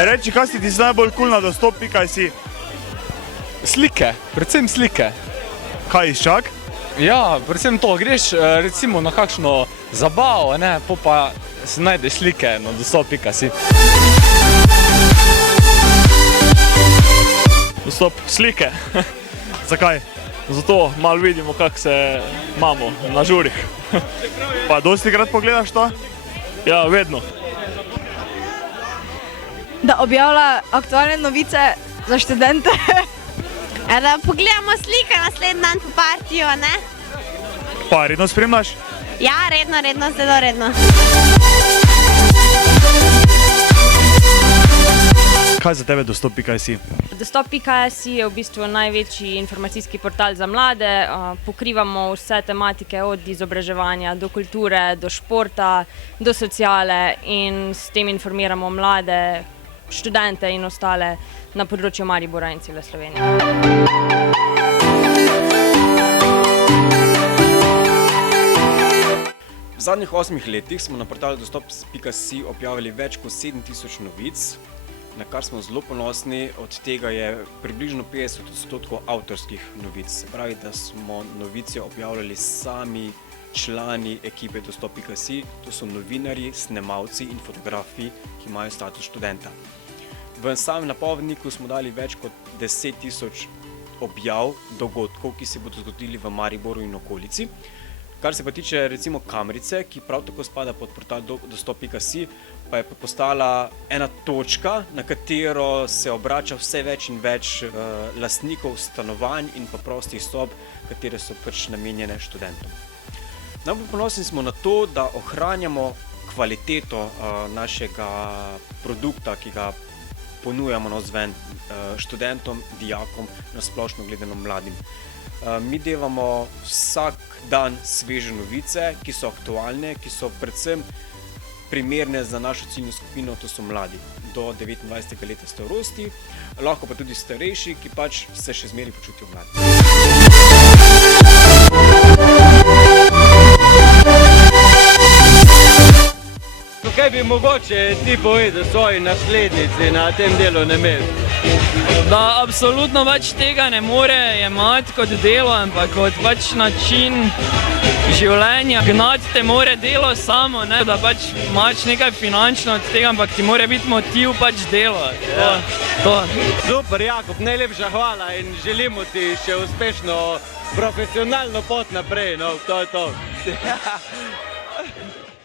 Reči, kaj si ti najbolj kul na dostop.si? Slike, predvsem slike. Kaj iščak? Ja, predvsem to, greš recimo na kakšno zabavo, ne, pa se najdeš slike na dostop.si. Dostop, slike. Zakaj? Zato malo vidimo, kako se imamo na žurih. Pa dosti krat pogledaš to? Ja, vedno. Da objavlja aktualne novice za študente. Da pogledamo slike naslednji dan po partiju, ne? Pa redno spremljaš? Ja, redno, zelo redno. Kaj za tebe dostop.si? Dostop.si je v bistvu največji informacijski portal za mlade. Pokrivamo vse tematike od izobraževanja do kulture, do športa, do sociale in s tem informiramo mlade, študente in ostale na področju Maribora in cele Slovenije. V zadnjih 8 letih smo na portalu dostop.si objavili več kot 7000 novic, na kar smo zelo ponosni, od tega je približno 50% avtorskih novic. Se pravi, da smo novice objavljali sami člani ekipe dostop.si, to so novinarji, snemalci in fotografi, ki imajo status študenta. V samem napovedniku smo dali več kot 10 000 objav dogodkov, ki se bodo zgodili v Mariboru in okolici. Kar se pa tiče recimo Kamrice, ki prav tako spada pod portal dostop.si, pa je postala ena točka, na katero se obrača vse več in več lastnikov stanovanj in pa prostih sob, katere so pač namenjene študentom. Najbolj ponosni smo na to, da ohranjamo kvaliteto našega produkta, ki ga ponujamo navzven študentom, dijakom, na splošno gledano mladim. Mi delamo vsak dan sveže novice, ki so aktualne, ki so predvsem primerne za našo ciljno skupino, to so mladi do 29. leta starosti, lahko pa tudi starejši, ki pač se še zmeraj počutijo mladi. Kaj bi mogoče ti povedal svoji naslednici na tem delovnem mestu? Da absolutno več tega ne more jemati kot delo, ampak kot pač način življenja. Gnati te more delo samo, ne, da pač imaš nekaj finančno od tega, ampak ti mora biti motiv pač delo. To. Super, Jakub, najlepša hvala in želimo ti še uspešno profesionalno pot naprej, no, to je to.